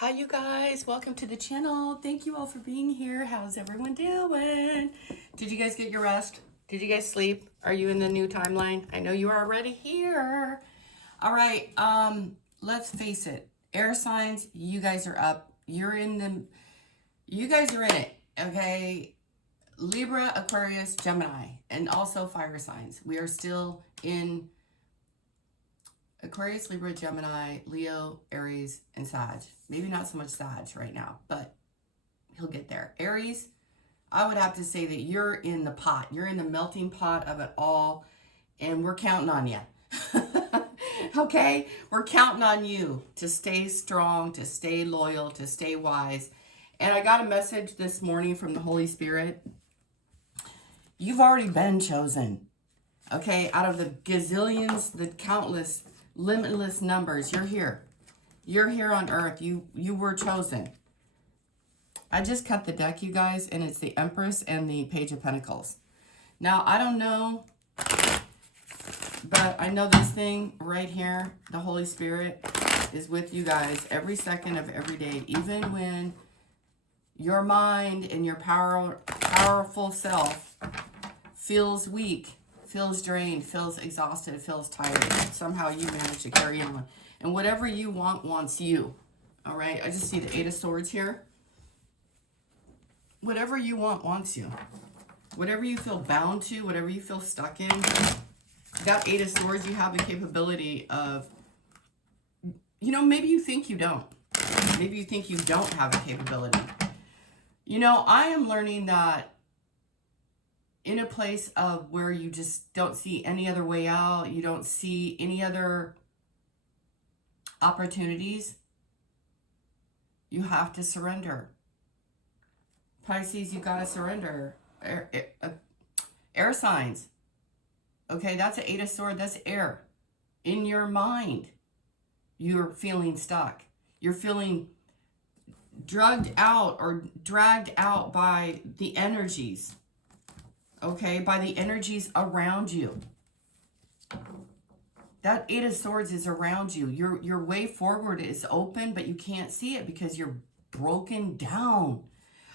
Hi, you guys. Welcome to the channel. Thank you all for being here. How's everyone doing? Did you guys get your rest? Did you guys sleep? Are you in the new timeline? I know you are already here. All right. Let's face it. Air signs, you guys are up. You guys are in it. Okay. Libra, Aquarius, Gemini, and also fire signs. We are still in Aquarius, Libra, Gemini, Leo, Aries, and Sag. Maybe not so much Sag right now, but he'll get there. Aries, I would have to say that you're in the pot. You're in the melting pot of it all, and we're counting on you. Okay? We're counting on you to stay strong, to stay loyal, to stay wise. And I got a message this morning from the Holy Spirit. You've already been chosen. Okay? Out of the gazillions, the countless, limitless numbers, you're here. You're here on earth. You were chosen. I just cut the deck, you guys, and it's the Empress and the Page of Pentacles. Now, I don't know, but I know this thing right here, the Holy Spirit, is with you guys every second of every day, even when your mind and your powerful self feels weak, feels drained, feels exhausted, feels tired. Somehow you manage to carry on. And whatever you want wants you. All right? I just see the Eight of Swords here. Whatever you want wants you. Whatever you feel bound to, whatever you feel stuck in, that Eight of Swords, you have the capability of, maybe you think you don't. Maybe you think you don't have a capability. I am learning that in a place of where you just don't see any other way out, you don't see any other opportunities, you have to surrender. Pisces, you gotta surrender. Air signs. Okay, that's an Eight of Swords, that's air. In your mind, you're feeling stuck. You're feeling drugged out or dragged out by the energies. Okay, by the energies around you. That Eight of Swords is around you. Your way forward is open, but you can't see it because you're broken down.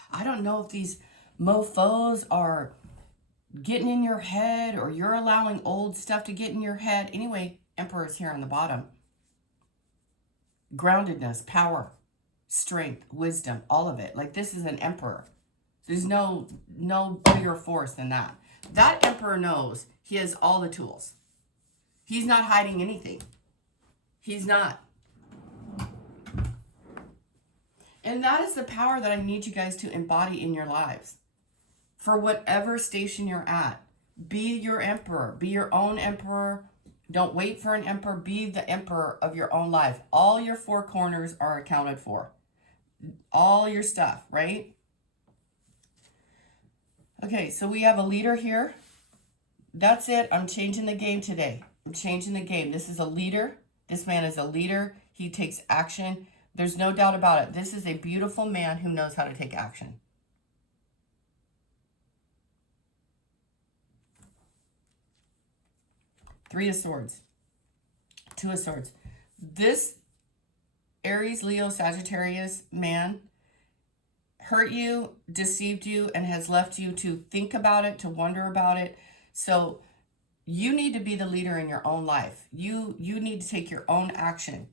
I don't know if these mofos are getting in your head or you're allowing old stuff to get in your head. Anyway, Emperor's here on the bottom. Groundedness, power, strength, wisdom, all of it. Like this is an Emperor. There's no bigger force than that. That Emperor knows he has all the tools. He's not hiding anything. He's not. And that is the power that I need you guys to embody in your lives. For whatever station you're at, be your emperor. Be your own emperor. Don't wait for an emperor. Be the emperor of your own life. All your four corners are accounted for. All your stuff, right? Okay, so we have a leader here. That's it. I'm changing the game today. I'm changing the game. This is a leader. This man is a leader. He takes action. There's no doubt about it. This is a beautiful man who knows how to take action. Three of Swords. Two of Swords. This Aries, Leo, Sagittarius man hurt you, deceived you, and has left you to think about it, to wonder about it. So you need to be the leader in your own life. You need to take your own action.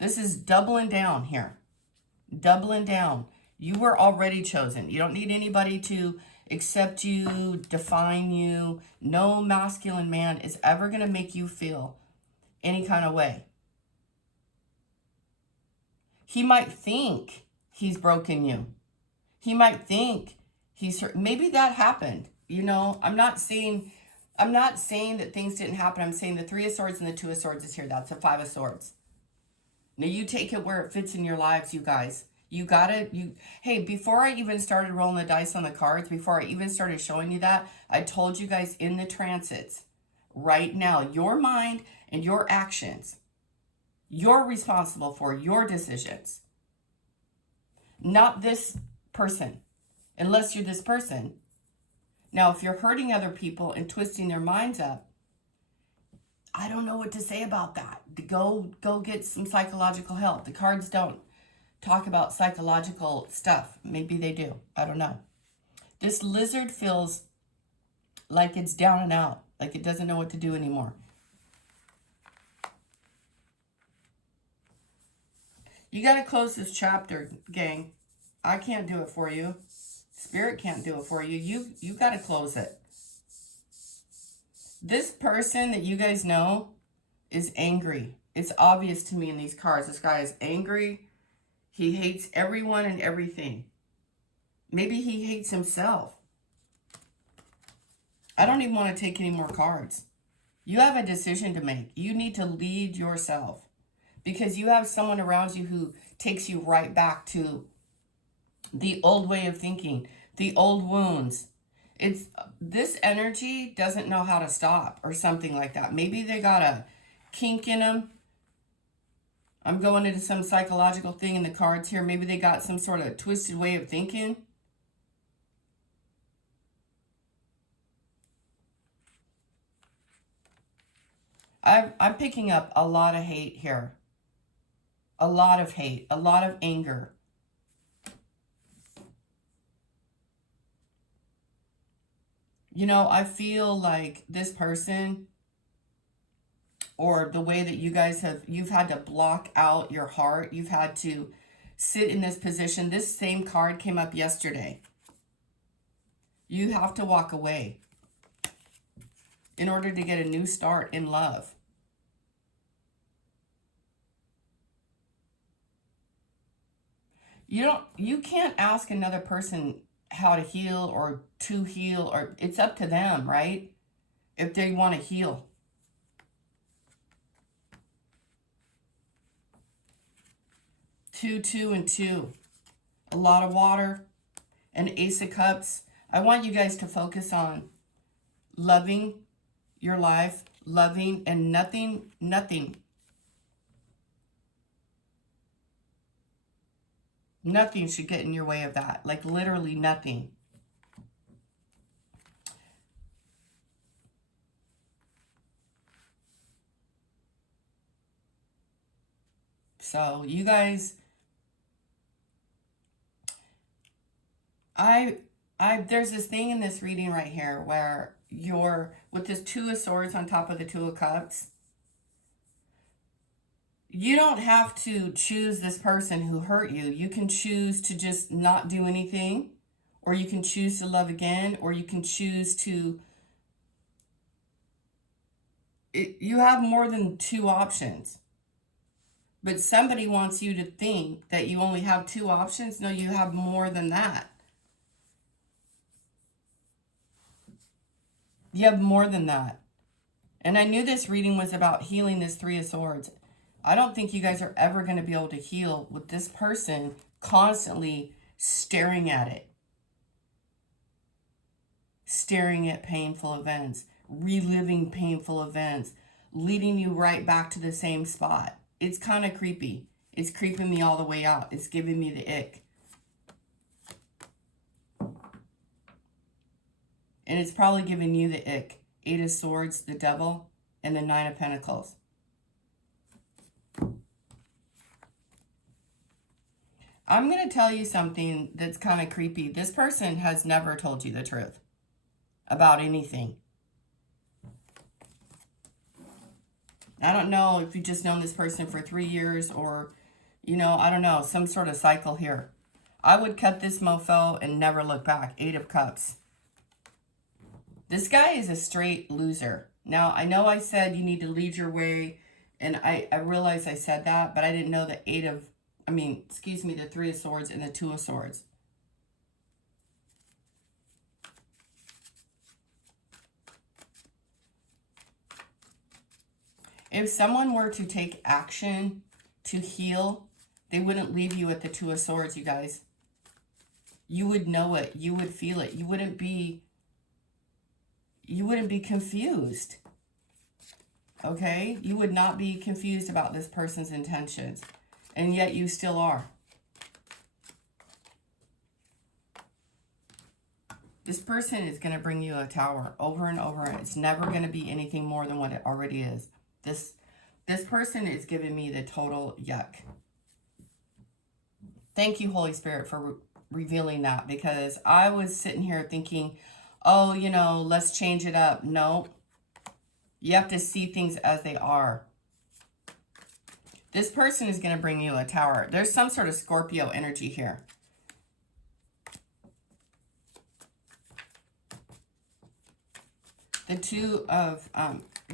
This is doubling down here. Doubling down. You were already chosen. You don't need anybody to accept you, define you. No masculine man is ever going to make you feel any kind of way. He might think he's broken you. He might think he's hurt. Maybe that happened. I'm not saying that things didn't happen. I'm saying the Three of Swords and the Two of Swords is here. That's the Five of Swords. Now you take it where it fits in your lives, you guys. Hey, before I even started rolling the dice on the cards, before I even started showing you that, I told you guys in the transits, right now, your mind and your actions, you're responsible for your decisions. Not this person, unless you're this person. Now, if you're hurting other people and twisting their minds up, I don't know what to say about that. Go get some psychological help. The cards don't talk about psychological stuff. Maybe they do. I don't know. This lizard feels like it's down and out, like it doesn't know what to do anymore. You got to close this chapter, gang. I can't do it for you. Spirit can't do it for you. You got to close it. This person that you guys know is angry. It's obvious to me in these cards. This guy is angry. He hates everyone and everything. Maybe he hates himself. I don't even want to take any more cards. You have a decision to make. You need to lead yourself. Because you have someone around you who takes you right back to the old way of thinking, the old wounds. It's this energy doesn't know how to stop or something like that. Maybe they got a kink in them. I'm going into some psychological thing in the cards here. Maybe they got some sort of twisted way of thinking. I'm picking up a lot of hate here. A lot of hate, a lot of anger. You know, I feel like this person, or the way that you guys you've had to block out your heart. You've had to sit in this position. This same card came up yesterday. You have to walk away in order to get a new start in love. You can't ask another person how to heal or it's up to them, right? If they want to heal. Two, and 2. A lot of water. An Ace of Cups. I want you guys to focus on loving your life, loving, and nothing. Nothing should get in your way of that. Like literally nothing. So you guys, there's this thing in this reading right here where you're with this 2 of Swords on top of the 2 of Cups. You don't have to choose this person who hurt you. You can choose to just not do anything, or you can choose to love again, or you can choose to... You have more than 2 options. But somebody wants you to think that you only have 2 options. No, you have more than that. You have more than that. And I knew this reading was about healing this 3 of Swords. I don't think you guys are ever going to be able to heal with this person constantly staring at it. Staring at painful events. Reliving painful events. Leading you right back to the same spot. It's kind of creepy. It's creeping me all the way out. It's giving me the ick. And it's probably giving you the ick. 8 of Swords, the Devil, and the 9 of Pentacles. I'm going to tell you something that's kind of creepy. This person has never told you the truth about anything. I don't know if you've just known this person for 3 years or, you know, I don't know, some sort of cycle here. I would cut this mofo and never look back. 8 of Cups. This guy is a straight loser. Now, I know I said you need to lead your way, and I realize I said that, but I didn't know the the 3 of Swords and the 2 of Swords. If someone were to take action to heal, they wouldn't leave you at the 2 of Swords, you guys. You would know it. You would feel it. You wouldn't be confused. Okay? You would not be confused about this person's intentions. And yet you still are. This person is going to bring you a tower over and over. It's never going to be anything more than what it already is. This person is giving me the total yuck. Thank you, Holy Spirit, for revealing that, because I was sitting here thinking, oh, you know, let's change it up. No, you have to see things as they are. This person is going to bring you a tower. There's some sort of Scorpio energy here. The two of,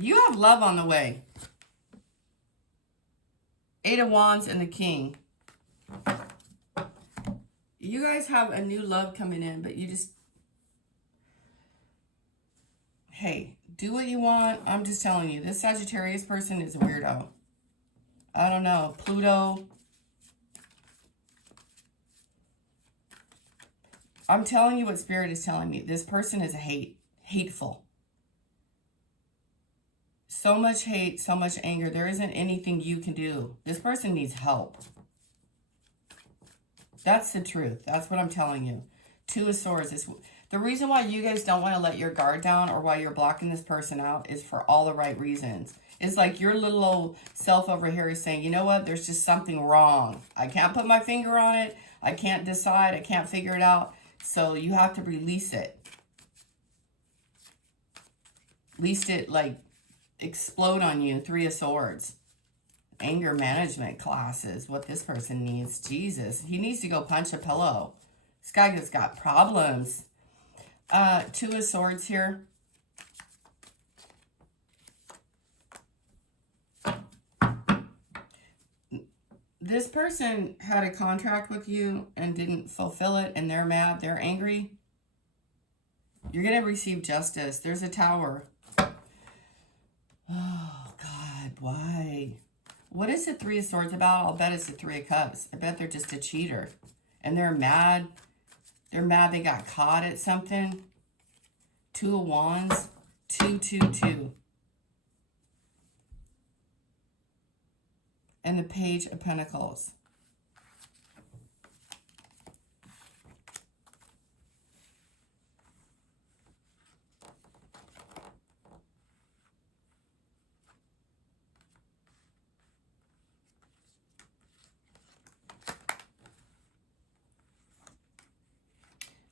you have love on the way. Eight of Wands and the King. You guys have a new love coming in, but you just, hey, do what you want. I'm just telling you, this Sagittarius person is a weirdo. I don't know. Pluto. I'm telling you what Spirit is telling me. This person is hateful. So much hate, so much anger. There isn't anything you can do. This person needs help. That's the truth. That's what I'm telling you. Two of Swords. Is the reason why you guys don't want to let your guard down, or why you're blocking this person out, is for all the right reasons. It's like your little old self over here is saying, you know what? There's just something wrong. I can't put my finger on it. I can't decide. I can't figure it out. So you have to release it. Least it like explode on you. Three of Swords. Anger management classes. What this person needs. Jesus. He needs to go punch a pillow. This guy has got problems. Two of Swords here. This person had a contract with you and didn't fulfill it, and they're mad. They're angry. You're going to receive justice. There's a Tower. Oh, God. Why? What is the Three of Swords about? I'll bet it's the Three of Cups. I bet they're just a cheater. And they're mad. They're mad they got caught at something. Two of Wands. 2, 2, 2. And the Page of Pentacles.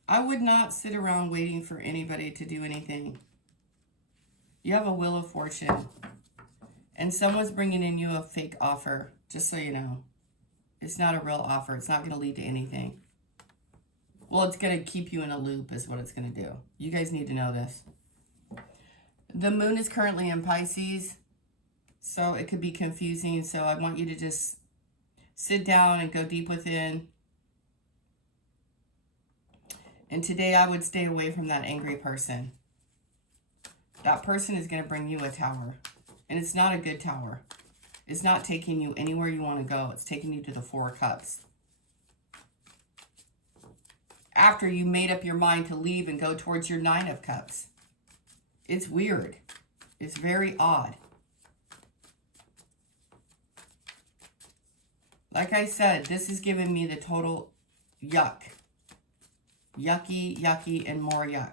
I would not sit around waiting for anybody to do anything. You have a Wheel of Fortune. And someone's bringing in you a fake offer, just so you know. It's not a real offer. It's not going to lead to anything. Well, it's going to keep you in a loop is what it's going to do. You guys need to know this. The moon is currently in Pisces, so it could be confusing. So I want you to just sit down and go deep within. And today I would stay away from that angry person. That person is going to bring you a tower. And it's not a good tower. It's not taking you anywhere you want to go. It's taking you to the Four of Cups. After you made up your mind to leave and go towards your Nine of Cups. It's weird. It's very odd. Like I said, this is giving me the total yuck. Yucky, yucky, and more yuck.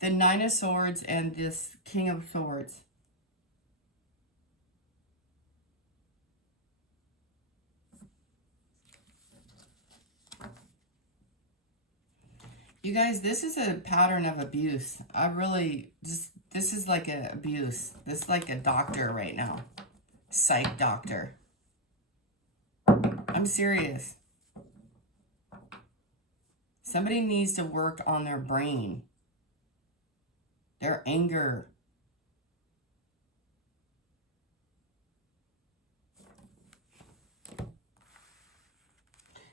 The Nine of Swords and this King of Swords. You guys, this is a pattern of abuse. I really just, this is like an abuse. This is like a doctor right now. Psych doctor. I'm serious. Somebody needs to work on their brain. Their anger.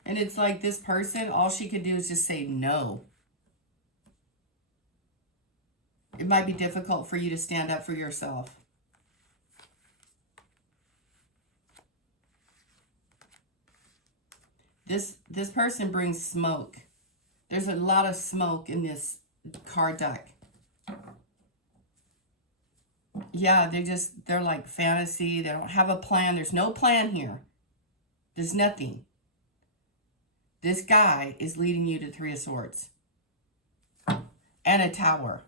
And it's like this person, all she could do is just say no. It might be difficult for you to stand up for yourself. This person brings smoke. There's a lot of smoke in this card deck. Yeah, they're like fantasy. They don't have a plan. There's no plan here. There's nothing. This guy is leading you to Three of Swords. And a Tower.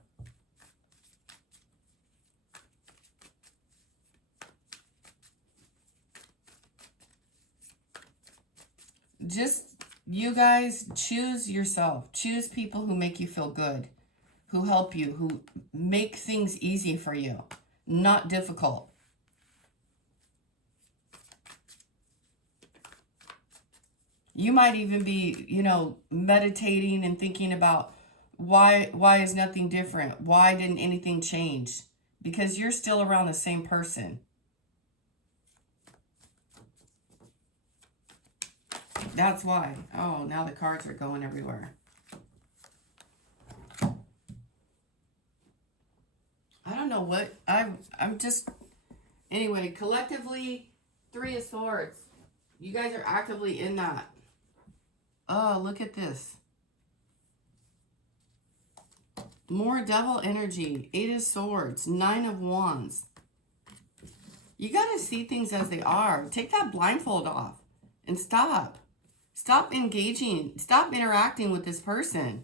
Just, you guys, choose yourself. Choose people who make you feel good, who help you, who make things easy for you, not difficult. You might even be, meditating and thinking about why is nothing different? Why didn't anything change? Because you're still around the same person. That's why. Oh, now the cards are going everywhere. I don't know what I'm just anyway, collectively 3 of Swords. You guys are actively in that. Oh, look at this. More devil energy. 8 of Swords. 9 of Wands. You got to see things as they are. Take that blindfold off and stop. Stop engaging. Stop interacting with this person.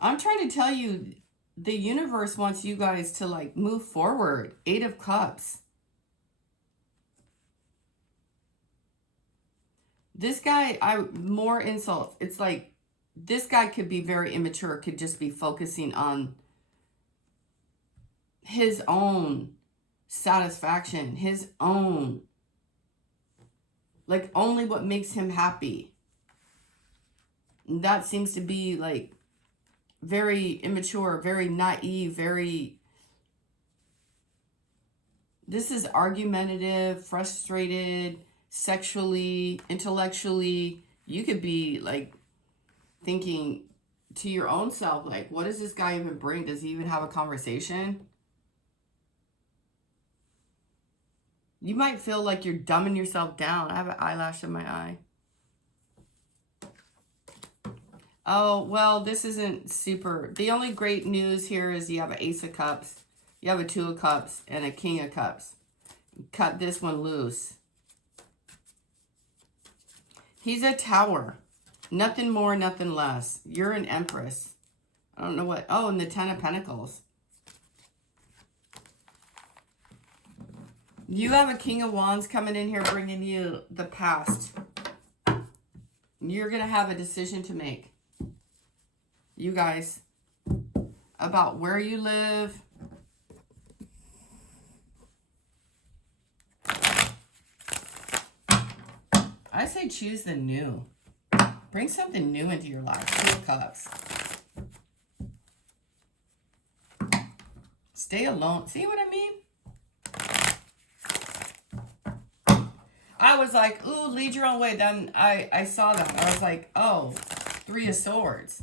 I'm trying to tell you, the universe wants you guys to like move forward. 8 of Cups. This guy, more insults. It's like this guy could be very immature, could just be focusing on his own satisfaction, his own, like only what makes him happy. And that seems to be like very immature, very naive, this is argumentative, frustrated, sexually, intellectually. You could be like thinking to your own self, like, what does this guy even bring? Does he even have a conversation? You might feel like you're dumbing yourself down. I have an eyelash in my eye. Oh, well, this isn't super. The only great news here is you have an Ace of Cups, you have a 2 of Cups, and a King of Cups. Cut this one loose. He's a Tower. Nothing more, nothing less. You're an Empress. I don't know what. Oh, and the 10 of Pentacles. You have a King of Wands coming in here bringing you the past. You're going to have a decision to make. You guys. About where you live. I say choose the new. Bring something new into your life. 2 of Cups. Stay alone. See what I mean? I was like, ooh, lead your own way. Then I saw that. I was like, oh, 3 of Swords.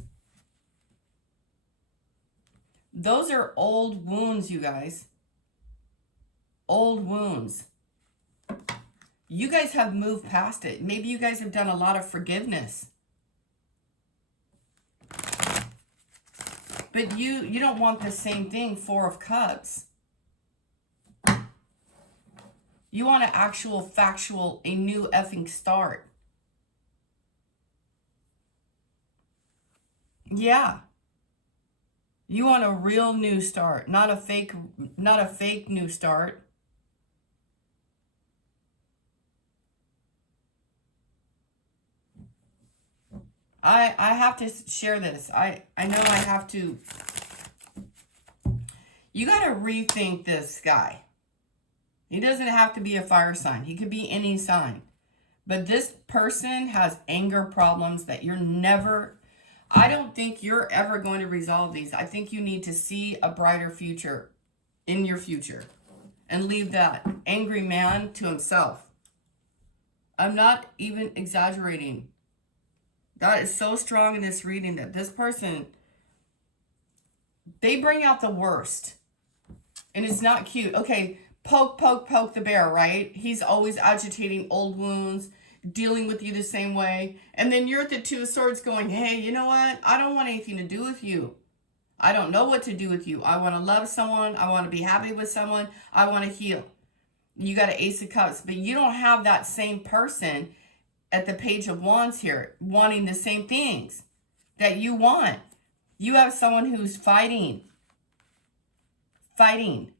Those are old wounds, you guys. Old wounds. You guys have moved past it. Maybe you guys have done a lot of forgiveness. But you don't want the same thing, 4 of Cups. You want an actual, factual, a new effing start. Yeah. You want a real new start, not a fake new start. I have to share this. I know I have to. You got to rethink this guy. He doesn't have to be a fire sign. He could be any sign. But this person has anger problems that you're never... I don't think you're ever going to resolve these. I think you need to see a brighter future in your future. And leave that angry man to himself. I'm not even exaggerating. That is so strong in this reading that this person... They bring out the worst. And it's not cute. Okay, poke, poke, poke the bear, right? He's always agitating old wounds, dealing with you the same way. And then you're at the 2 of Swords going, hey, you know what? I don't want anything to do with you. I don't know what to do with you. I want to love someone. I want to be happy with someone. I want to heal. You got an Ace of Cups, but you don't have that same person at the Page of Wands here wanting the same things that you want. You have someone who's fighting. Fighting.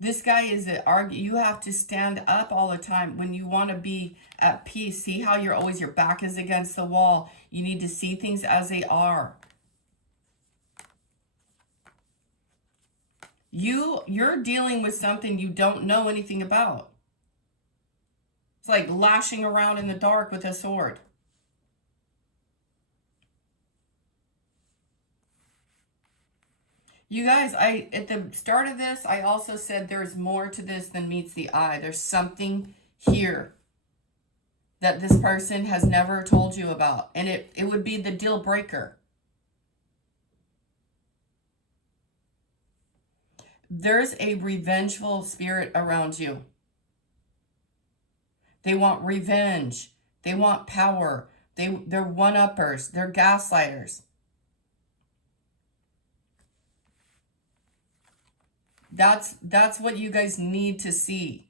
This guy is an argue. You have to stand up all the time when you want to be at peace. See how you're always, your back is against the wall. You need to see things as they are. You're dealing with something you don't know anything about. It's like lashing around in the dark with a sword. You guys, at the start of this, I also said there's more to this than meets the eye. There's something here that this person has never told you about. And it would be the deal breaker. There's a revengeful spirit around you. They want revenge. They want power. They're one-uppers. They're gaslighters. That's what you guys need to see.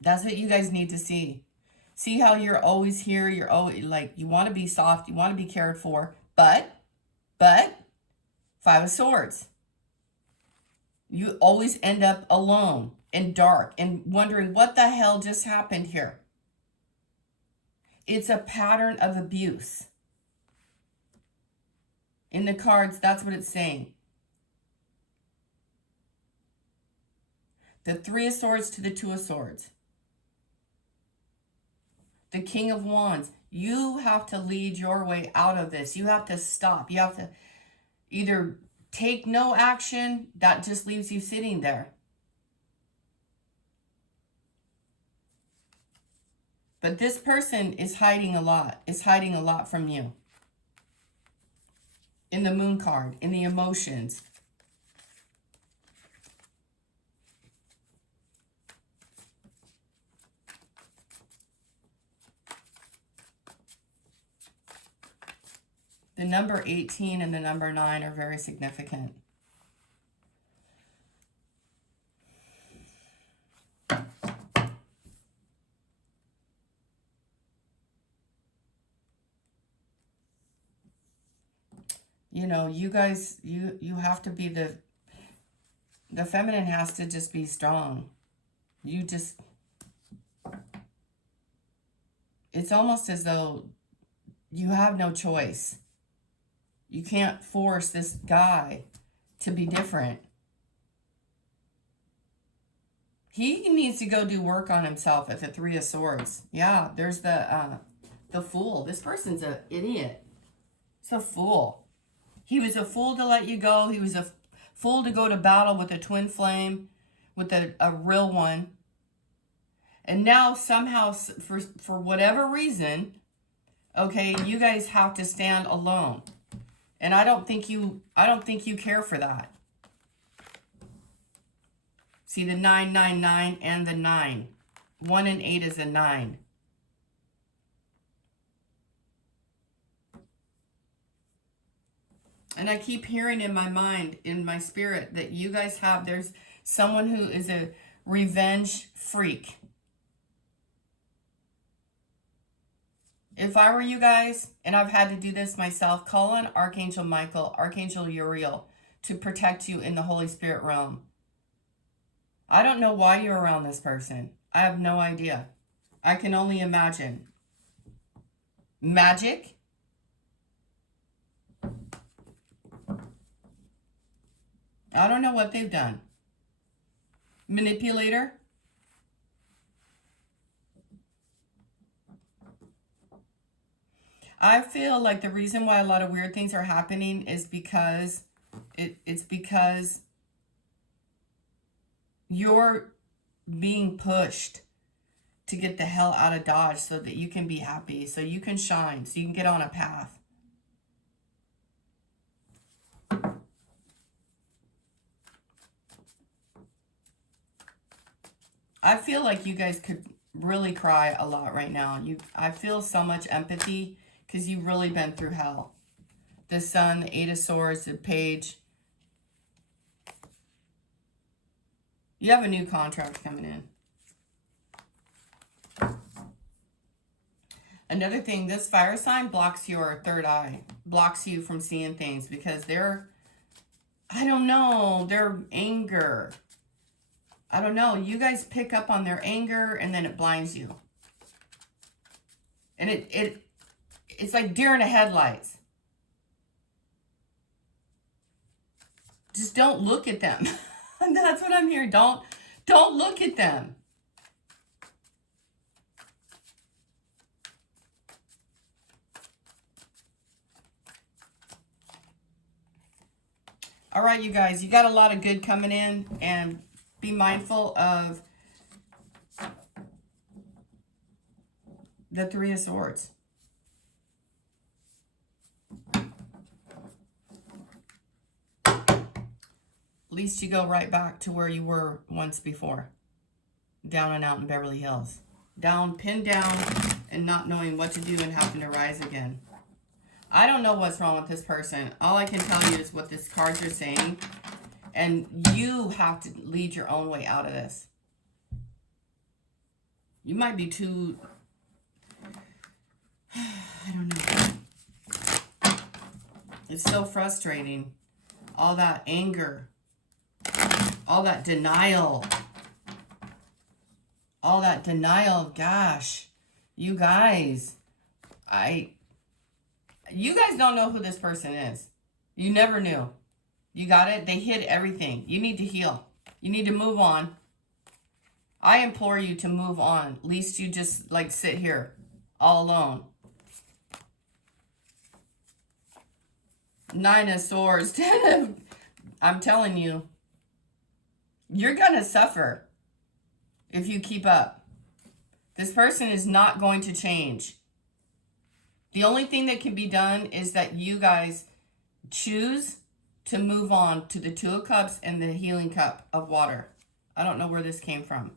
That's what you guys need to see. See how you're always here. You're always like, you want to be soft. You want to be cared for. But, Five of Swords. You always end up alone and dark and wondering what the hell just happened here. It's a pattern of abuse. In the cards, that's what it's saying. The Three of Swords to the Two of Swords. The King of Wands. You have to lead your way out of this. You have to stop. You have to either take no action. That just leaves you sitting there. But this person is hiding a lot. Is hiding a lot from you. In the Moon card. In the emotions. The number 18 and the number 9 are very significant. You know, you guys, you have to be the feminine has to just be strong. You just, it's almost as though you have no choice. You can't force this guy to be different. He needs to go do work on himself at the Three of Swords. Yeah, there's the Fool. This person's an idiot. It's a fool. He was a fool to let you go. He was a fool to go to battle with a twin flame, with a real one. And now somehow, for whatever reason, okay, you guys have to stand alone. And I don't think you care for that. See the 999 and the 9. 1 and 8 is a 9. And I keep hearing in my mind, in my spirit, that you guys have, there's someone who is a revenge freak. If I were you guys, and I've had to do this myself, call on Archangel Michael, Archangel Uriel, to protect you in the Holy Spirit realm. I don't know why you're around this person. I have no idea. I can only imagine. Magic? I don't know what they've done. Manipulator? I feel like the reason why a lot of weird things are happening is because it's because you're being pushed to get the hell out of Dodge so that you can be happy, so you can shine, so you can get on a path. I feel like you guys could really cry a lot right now. I feel so much empathy because you've really been through hell. The Sun, the 8 of Swords, the Page. You have a new contract coming in. Another thing, this fire sign blocks your third eye, blocks you from seeing things because I don't know, their anger. I don't know. You guys pick up on their anger and then it blinds you. And it's like deer in the headlights. Just don't look at them. That's what I'm hearing. Don't look at them. All right, you guys, you got a lot of good coming in, and be mindful of the Three of Swords. At least you go right back to where you were once before. Down and out in Beverly Hills. Down, pinned down, and not knowing what to do and having to rise again. I don't know what's wrong with this person. All I can tell you is what these cards are saying. And you have to lead your own way out of this. You might be too... I don't know. It's so frustrating. All that anger. All that denial. All that denial. Gosh. You guys. You guys don't know who this person is. You never knew. You got it? They hid everything. You need to heal. You need to move on. I implore you to move on. At least you just like sit here all alone. Nine of Swords. I'm telling you, you're going to suffer if you keep up. This person is not going to change. The only thing that can be done is that you guys choose to move on to the Two of Cups and the Healing Cup of water. I don't know where this came from.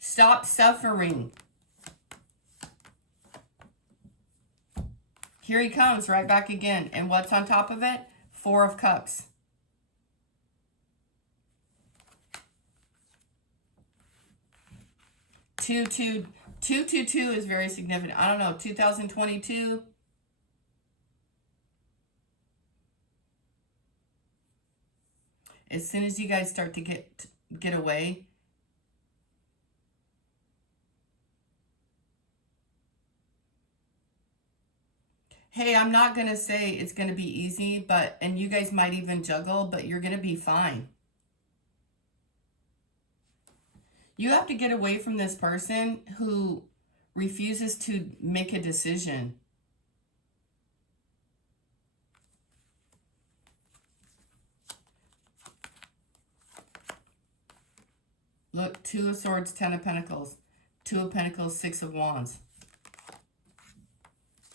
Stop suffering. Here he comes right back again. And what's on top of it? Four of Cups. Two, 222 is very significant. I don't know, 2022. As soon as you guys start to get away, hey, I'm not going to say it's going to be easy, and you guys might even juggle, but you're going to be fine. You have to get away from this person who refuses to make a decision. Look, Two of Swords, Ten of Pentacles. Two of Pentacles, Six of Wands.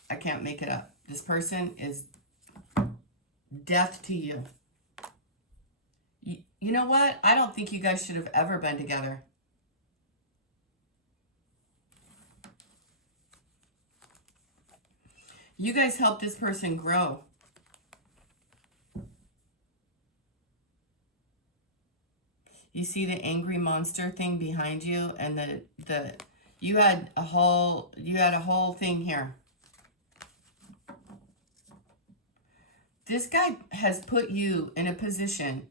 I can't make it up. This person is death to you. You know what? I don't think you guys should have ever been together. You guys helped this person grow. You see the angry monster thing behind you, and you had a whole thing here. This guy has put you in a position,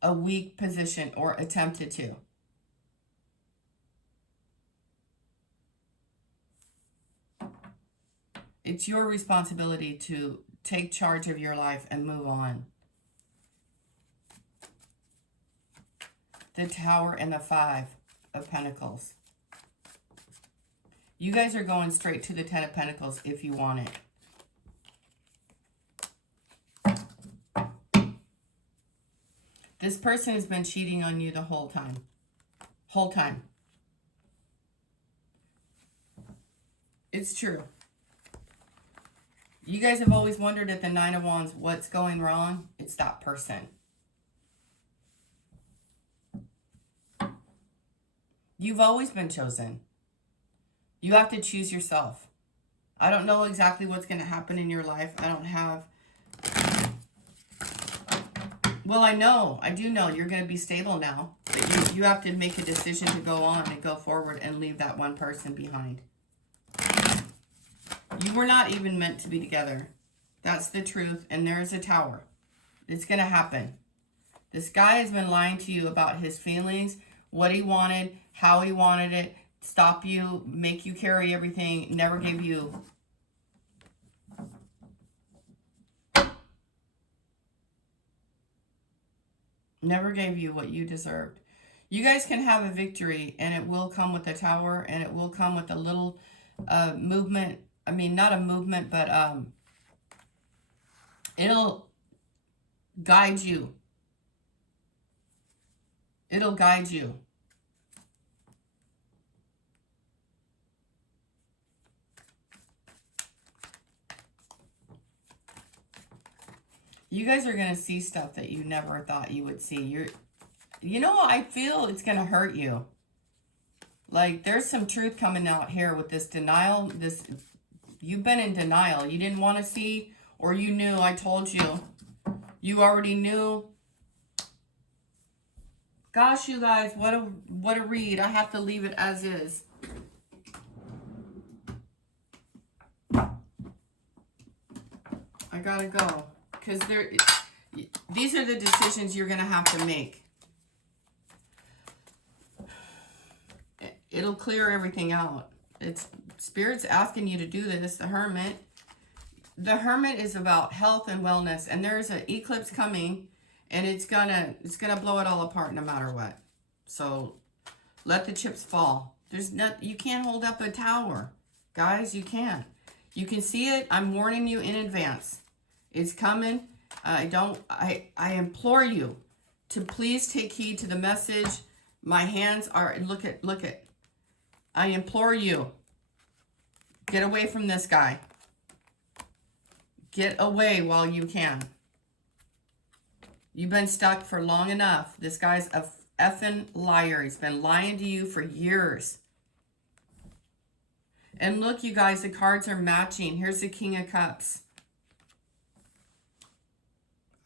a weak position, or attempted to. It's your responsibility to take charge of your life and move on. The Tower and the Five of Pentacles. You guys are going straight to the Ten of Pentacles if you want it. This person has been cheating on you the whole time. Whole time. It's true. You guys have always wondered at the Nine of Wands what's going wrong. It's that person. You've always been chosen. You have to choose yourself. I don't know exactly what's going to happen in your life. I don't have... Well, I do know you're going to be stable now. But you have to make a decision to go on and go forward and leave that one person behind. You were not even meant to be together. That's the truth. And there's a tower. It's going to happen. This guy has been lying to you about his feelings, what he wanted, how he wanted it, stop you, make you carry everything, never gave you. Never gave you what you deserved. You guys can have a victory, and it will come with a tower, and it will come with a little movement. I mean, not a movement, but it'll guide you. It'll guide you. You guys are going to see stuff that you never thought you would see. You know, I feel it's going to hurt you. Like, there's some truth coming out here with this denial. You've been in denial. You didn't want to see, or you knew. I told you. You already knew. Gosh, you guys, what a read. I have to leave it as is. I gotta go. Because these are the decisions you're going to have to make. It'll clear everything out. Spirit's asking you to do this. The Hermit. The Hermit is about health and wellness. And there's an eclipse coming. And it's gonna blow it all apart no matter what. So let the chips fall. You can't hold up a tower. Guys, you can't. You can see it. I'm warning you in advance. It's coming. I implore you to please take heed to the message. My hands are, look at. I implore you. Get away from this guy. Get away while you can. You've been stuck for long enough. This guy's a effing liar. He's been lying to you for years. And look, you guys, the cards are matching. Here's the King of Cups.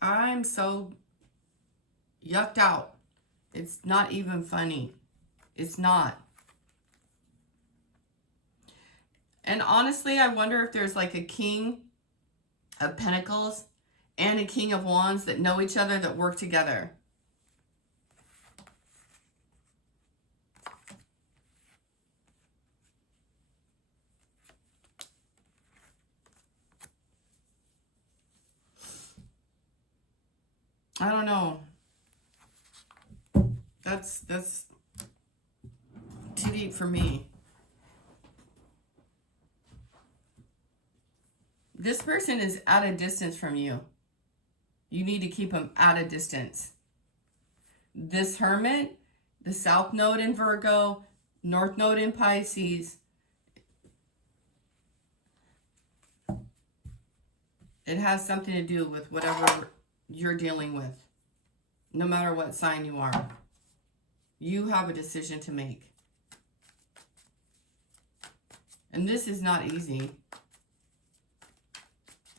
I'm so yucked out. It's not even funny. It's not. And honestly, I wonder if there's like a King of Pentacles and a King of Wands that know each other, that work together. I don't know. That's too deep for me. This person is at a distance from you. You need to keep them at a distance. This Hermit, the South Node in Virgo, North Node in Pisces. It has something to do with whatever you're dealing with. No matter what sign you are. You have a decision to make. And this is not easy.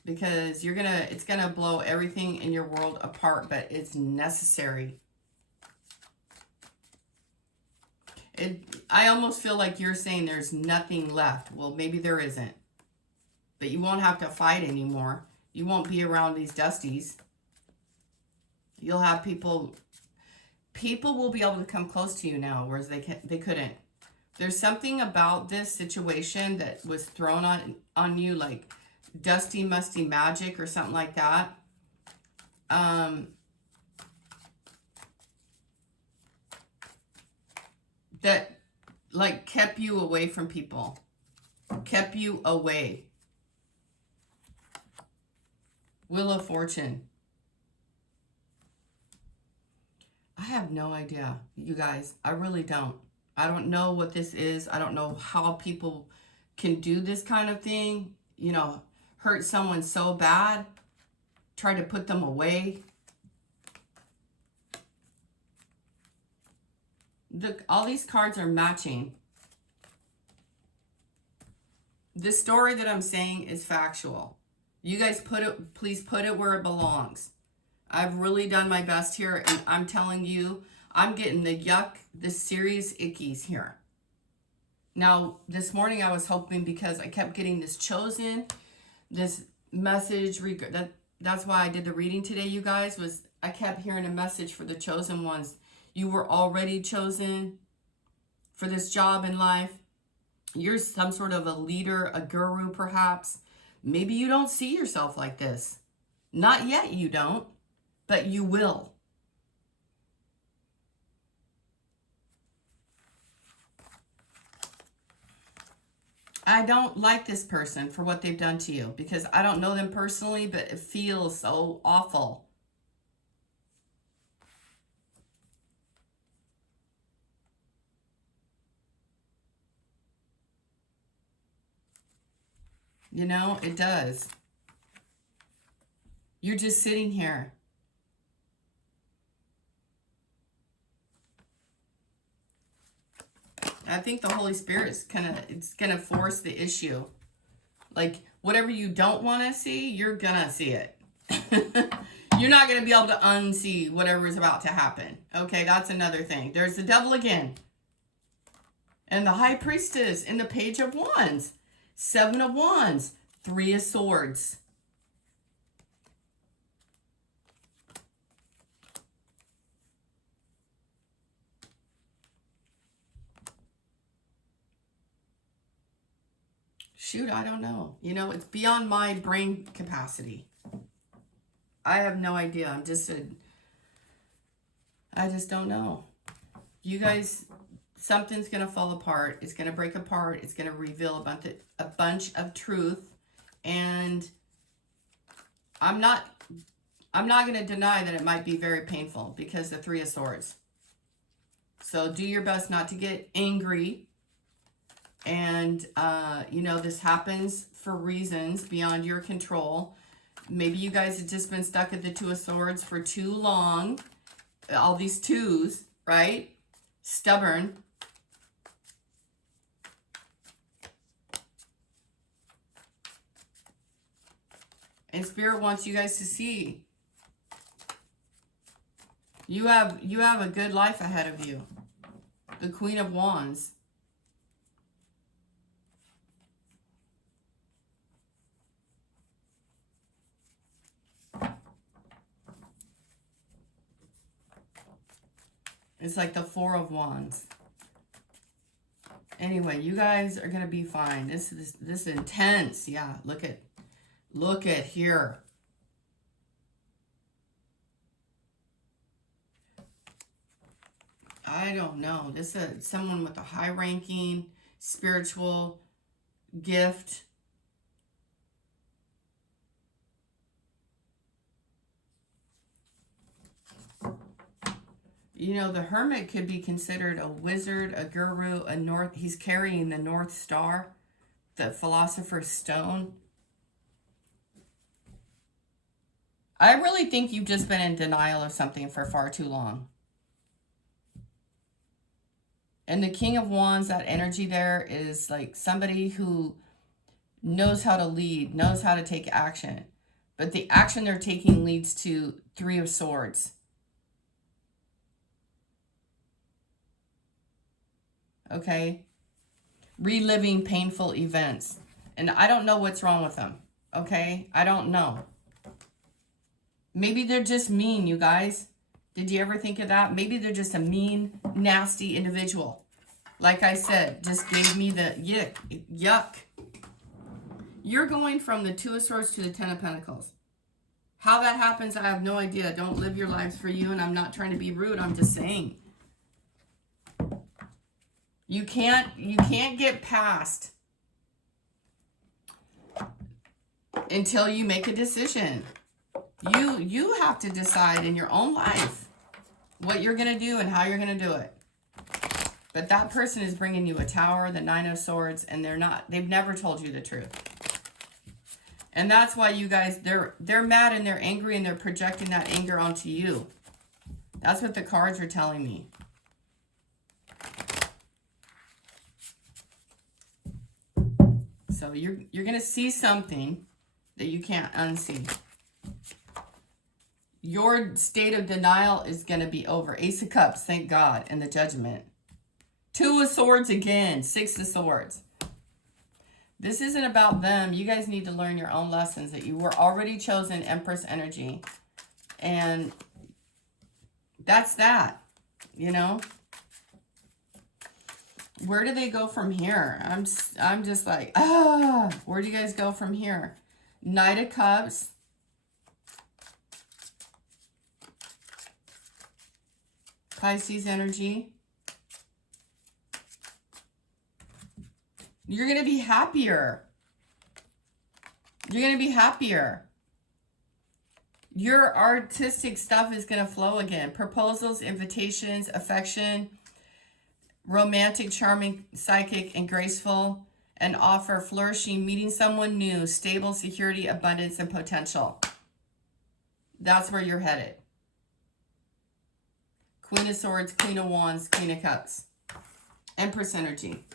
Because it's gonna blow everything in your world apart, but it's necessary. I almost feel like you're saying there's nothing left. Well, maybe there isn't. But you won't have to fight anymore. You won't be around these dusties. You'll have people will be able to come close to you now, whereas they couldn't. There's something about this situation that was thrown on you, like dusty, musty magic or something like that. That like kept you away from people. Kept you away. Wheel of Fortune. I have no idea, you guys. I really don't. I don't know what this is. I don't know how people can do this kind of thing. You know, hurt someone so bad. Try to put them away. All these cards are matching. The story that I'm saying is factual. You guys please put it where it belongs. I've really done my best here, and I'm telling you, I'm getting the yuck, the serious ickies here. Now, this morning I was hoping, because I kept getting this chosen, this message, that's why I did the reading today, you guys, was I kept hearing a message for the chosen ones. You were already chosen for this job in life. You're some sort of a leader, a guru perhaps. Maybe you don't see yourself like this. Not yet, you don't, but you will. I don't like this person for what they've done to you, because I don't know them personally, but it feels so awful. You know, it does. You're just sitting here. I think the Holy Spirit's it's gonna force the issue. Like, whatever you don't want to see, you're gonna see it. You're not gonna be able to unsee whatever is about to happen. Okay, that's another thing. There's the devil again. And the High Priestess and the Page of Wands. 7 of Wands. 3 of Swords. Shoot, I don't know. You know, it's beyond my brain capacity. I have no idea. I just don't know. You guys, something's going to fall apart. It's going to break apart. It's going to reveal a bunch of truth. And I'm not going to deny that it might be very painful, because the 3 of Swords. So do your best not to get angry. And, you know, this happens for reasons beyond your control. Maybe you guys have just been stuck at the 2 of Swords for too long. All these 2s, right? Stubborn. And Spirit wants you guys to see. You have a good life ahead of you. The Queen of Wands. It's like the 4 of Wands. Anyway, you guys are gonna be fine. This is intense. Yeah, look at here. I don't know. This is someone with a high-ranking spiritual gift. You know, the Hermit could be considered a wizard, a guru, he's carrying the North Star, the Philosopher's Stone. I really think you've just been in denial of something for far too long. And the King of Wands, that energy there is like somebody who knows how to lead, knows how to take action. But the action they're taking leads to 3 of Swords. Okay? Reliving painful events. And I don't know what's wrong with them. Okay? I don't know. Maybe they're just mean, you guys. Did you ever think of that? Maybe they're just a mean, nasty individual. Like I said, just gave me the yuck. You're going from the 2 of Swords to the 10 of Pentacles. How that happens, I have no idea. Don't live your lives for you, and I'm not trying to be rude. I'm just saying. You can't get past until you make a decision. You have to decide in your own life what you're going to do and how you're going to do it. But that person is bringing you a Tower, the 9 of Swords, and they've never told you the truth. And that's why you guys, they're mad and they're angry and they're projecting that anger onto you. That's what the cards are telling me. So you're going to see something that you can't unsee. Your state of denial is going to be over. Ace of Cups, thank God, and the Judgment. Two of Swords again. Six of Swords. This isn't about them. You guys need to learn your own lessons that you were already chosen, Empress energy. And that's that, you know. Where do they go from here? I'm just like, where do you guys go from here? Knight of Cups. Pisces energy. You're going to be happier. You're going to be happier. Your artistic stuff is going to flow again. Proposals, invitations, affection, romantic, charming, psychic, and graceful. An offer, flourishing, meeting someone new, stable, security, abundance, and potential. That's where you're headed. Queen of Swords, Queen of Wands, Queen of Cups. Empress energy.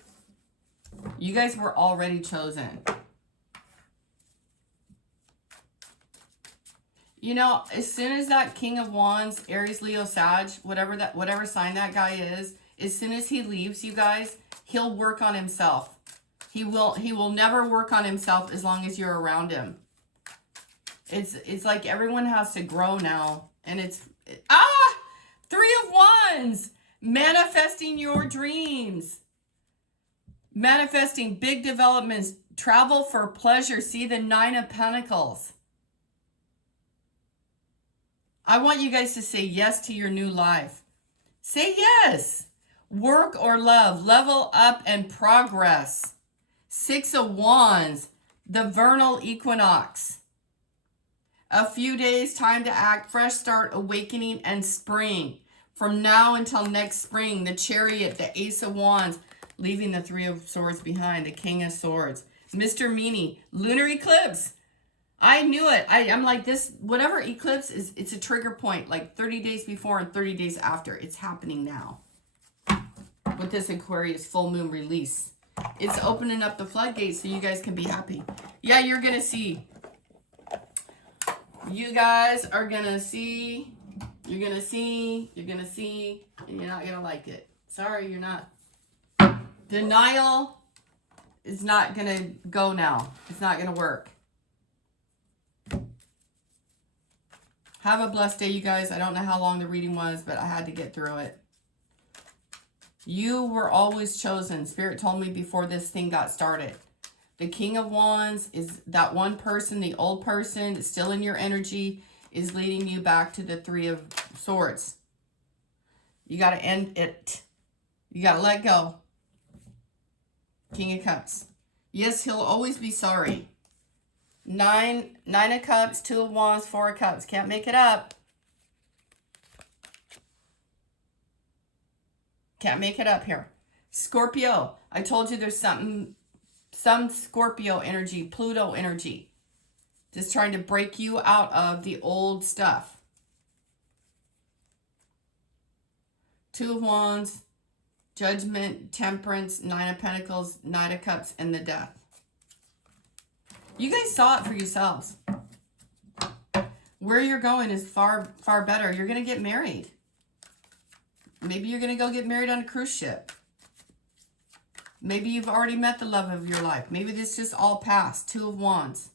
You guys were already chosen. You know, as soon as that King of Wands, Aries, Leo, Sag, whatever sign that guy is, as soon as he leaves, you guys, he'll work on himself. He will never work on himself as long as you're around him. It's like everyone has to grow now. And Three of Wands. Manifesting your dreams. Manifesting big developments. Travel for pleasure. See the Nine of Pentacles. I want you guys to say yes to your new life. Say yes. Work or love. Level up and progress. Six of Wands. The vernal equinox. A few days, time to act, fresh start, awakening, and spring. From now until next spring, the Chariot, the Ace of Wands, leaving the Three of Swords behind, the King of Swords. Mr. Meanie, lunar eclipse. I knew it. I'm like this, whatever eclipse is, it's a trigger point, like 30 days before and 30 days after. It's happening now. With this Aquarius full moon release. It's opening up the floodgates so you guys can be happy. Yeah, you're going to see. You guys are going to see. You're going to see. You're going to see. And you're not going to like it. Sorry, you're not. Denial is not going to go now. It's not going to work. Have a blessed day, you guys. I don't know how long the reading was, but I had to get through it. You were always chosen. Spirit told me before this thing got started. The King of Wands is that one person, the old person, still in your energy, is leading you back to the Three of Swords. You got to end it. You got to let go. King of Cups. Yes, he'll always be sorry. Nine of Cups, Two of Wands, Four of Cups. Can't make it up. Can't make it up here. Scorpio. I told you there's some Scorpio energy, Pluto energy. Just trying to break you out of the old stuff. Two of Wands, Judgment, Temperance, Nine of Pentacles, Knight of Cups, and the Death. You guys saw it for yourselves. Where you're going is far, far better. You're going to get married. Maybe you're going to go get married on a cruise ship. Maybe you've already met the love of your life. Maybe this just all passed. Two of Wands.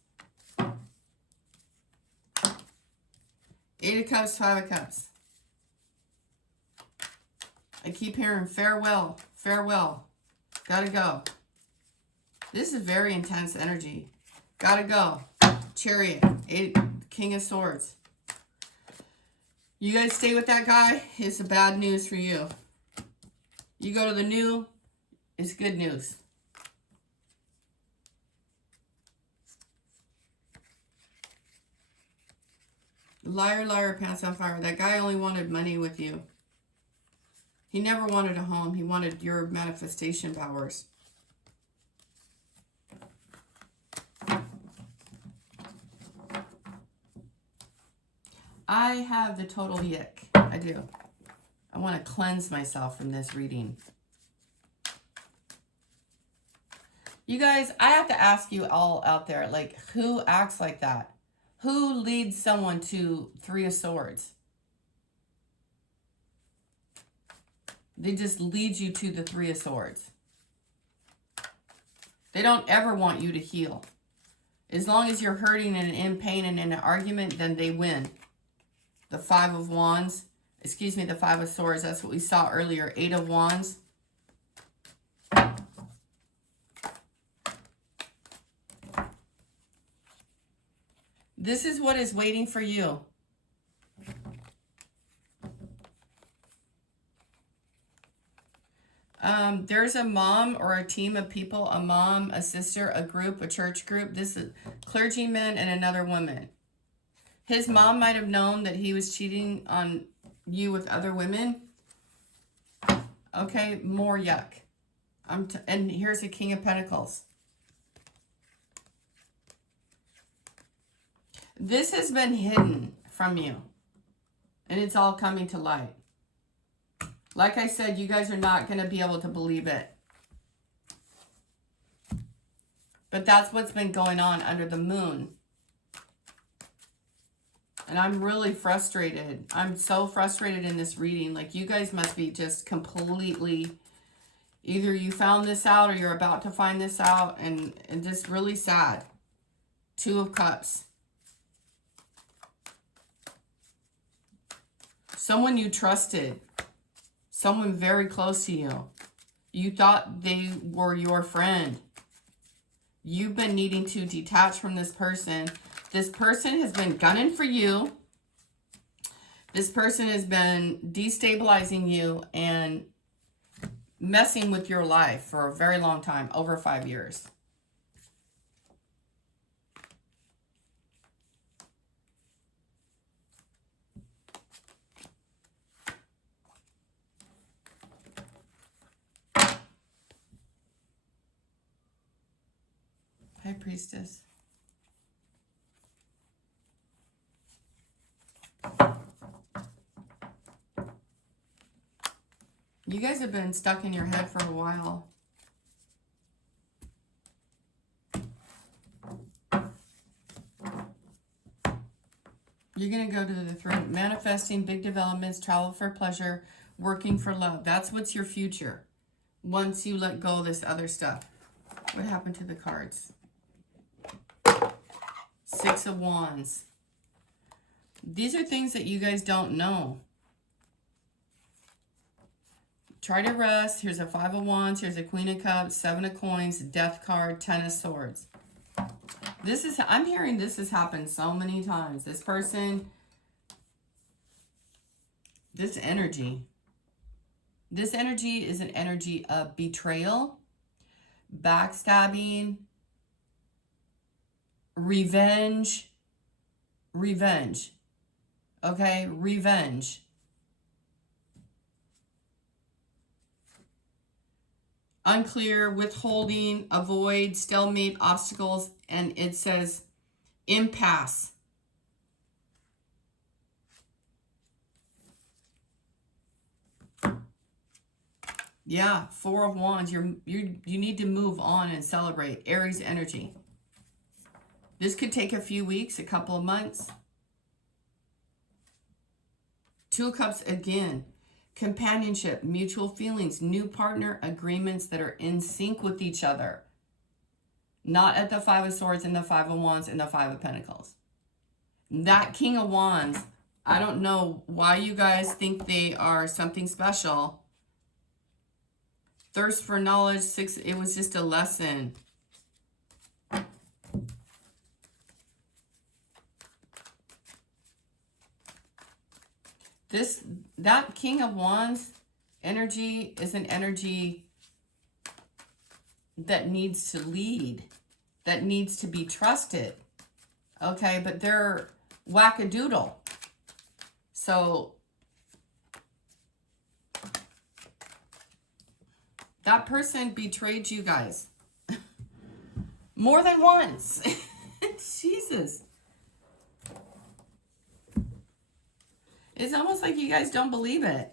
Eight of Cups, Five of Cups. I keep hearing farewell, farewell. Gotta go. This is very intense energy. Gotta go. Chariot. King of Swords. You guys stay with that guy. It's a bad news for you. You go to the new. It's good news. Liar, liar, pants on fire. That guy only wanted money with you. He never wanted a home. He wanted your manifestation powers. I have the total yick. I do. I want to cleanse myself from this reading. You guys, I have to ask you all out there, like, who acts like that? Who leads someone to Three of Swords? They just lead you to the Three of Swords. They don't ever want you to heal. As long as you're hurting and in pain and in an argument, then they win. The Five of Wands, excuse me, the Five of Swords, that's what we saw earlier. Eight of Wands. This is what is waiting for you. There's a mom or a team of people, a mom, a sister, a group, a church group. This is clergyman and another woman. His mom might have known that he was cheating on you with other women. Okay, more yuck. And here's the King of Pentacles. This has been hidden from you. And it's all coming to light. Like I said, you guys are not going to be able to believe it. But that's what's been going on under the moon. And I'm really frustrated. I'm so frustrated in this reading. Like, you guys must be just completely... Either you found this out or you're about to find this out. And just really sad. Two of Cups. Someone you trusted. Someone very close to you. You thought they were your friend. You've been needing to detach from this person. This person has been gunning for you. This person has been destabilizing you and messing with your life for a very long time, over 5 years. High Priestess. You guys have been stuck in your head for a while. You're going to go to the throne. Manifesting big developments, travel for pleasure, working for love. That's what's your future. Once you let go of this other stuff. What happened to the cards? Six of Wands. These are things that you guys don't know. Try to rest. Here's a Five of Wands. Here's a Queen of Cups, Seven of Coins, Death card, Ten of Swords. This is, I'm hearing this has happened so many times. This person, this energy is an energy of betrayal, backstabbing, revenge. Okay, revenge. Unclear, withholding, avoid, stalemate, obstacles, and it says impasse. Yeah, Four of Wands. You need to move on and celebrate. Aries energy. This could take a few weeks, a couple of months. Two of Cups again. Companionship, mutual feelings, new partner agreements that are in sync with each other. Not at the Five of Swords and the Five of Wands and the Five of Pentacles. That King of Wands, I don't know why you guys think they are something special. Thirst for knowledge, six, it was just a lesson. That King of Wands energy is an energy that needs to lead, that needs to be trusted. Okay, but they're wackadoodle. So that person betrayed you guys more than once. Jesus. It's almost like you guys don't believe it.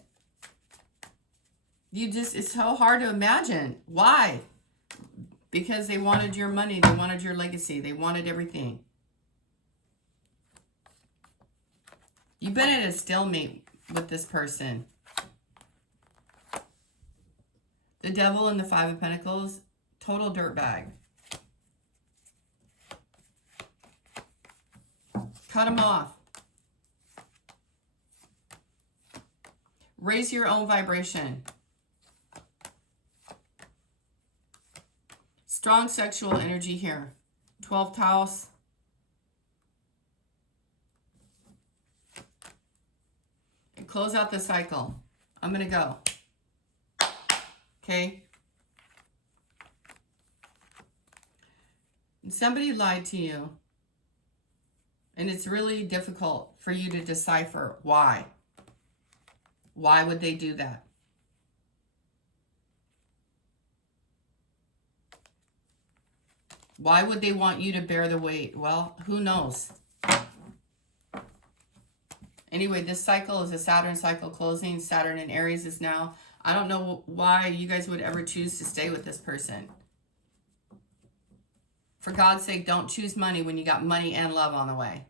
It's so hard to imagine. Why? Because they wanted your money. They wanted your legacy. They wanted everything. You've been at a stalemate with this person. The Devil and the Five of Pentacles, total dirtbag. Cut them off. Raise your own vibration. Strong sexual energy here. 12th house. And close out the cycle. I'm going to go. Okay? And somebody lied to you. And it's really difficult for you to decipher why. Why would they do that? Why would they want you to bear the weight? Well, who knows? Anyway, this cycle is a Saturn cycle closing. Saturn in Aries is now. I don't know why you guys would ever choose to stay with this person. For God's sake, don't choose money when you got money and love on the way.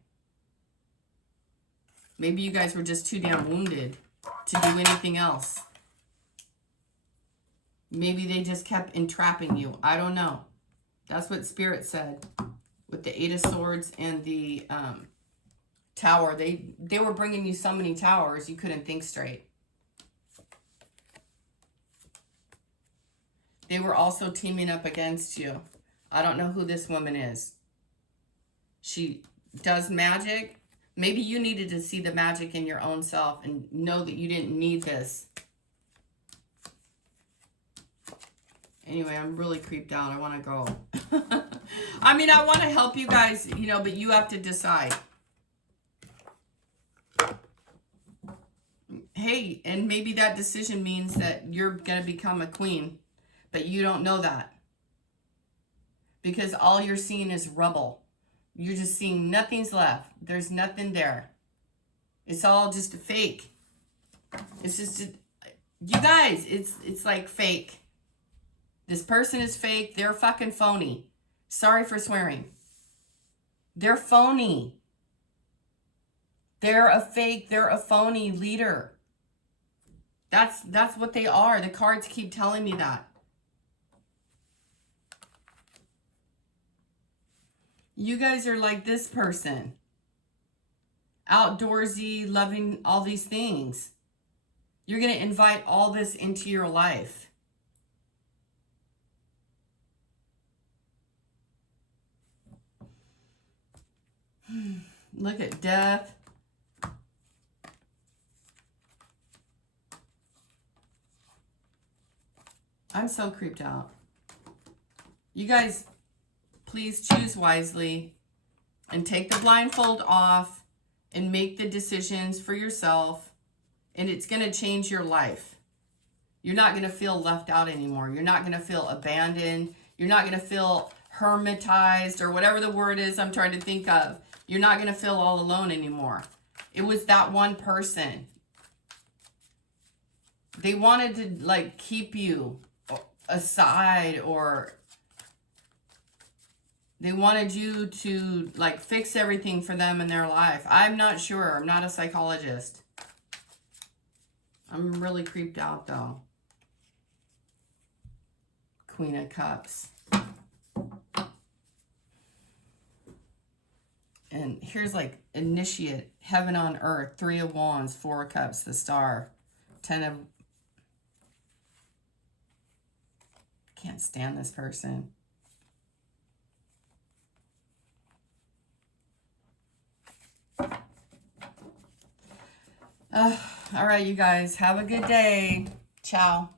Maybe you guys were just too damn wounded to do anything else. Maybe they just kept entrapping you. I don't know. That's what Spirit said with the Eight of Swords and the Tower. They were bringing you so many towers you couldn't think straight. They were also teaming up against you. I don't know who this woman is. She does magic. Maybe you needed to see the magic in your own self and know that you didn't need this. Anyway, I'm really creeped out. I want to go. I mean, I want to help you guys, you know, but you have to decide. Hey, and maybe that decision means that you're going to become a queen, but you don't know that. Because all you're seeing is rubble. You're just seeing nothing's left. There's nothing there. It's all just a fake. It's just, you guys, it's like fake. This person is fake. They're fucking phony. Sorry for swearing. They're phony. They're a fake. They're a phony leader. That's what they are. The cards keep telling me that. You guys are like this person. Outdoorsy, loving all these things. You're going to invite all this into your life. Look at death. I'm so creeped out. You guys, please choose wisely and take the blindfold off and make the decisions for yourself. And it's going to change your life. You're not going to feel left out anymore. You're not going to feel abandoned. You're not going to feel hermitized or whatever the word is I'm trying to think of. You're not going to feel all alone anymore. It was that one person. They wanted to like keep you aside, or they wanted you to like fix everything for them in their life. I'm not sure. I'm not a psychologist. I'm really creeped out though. Queen of Cups. And here's like initiate, heaven on earth, 3 of Wands, 4 of Cups, the Star, 10 of... Can't stand this person. All right, you guys, have a good day. Ciao.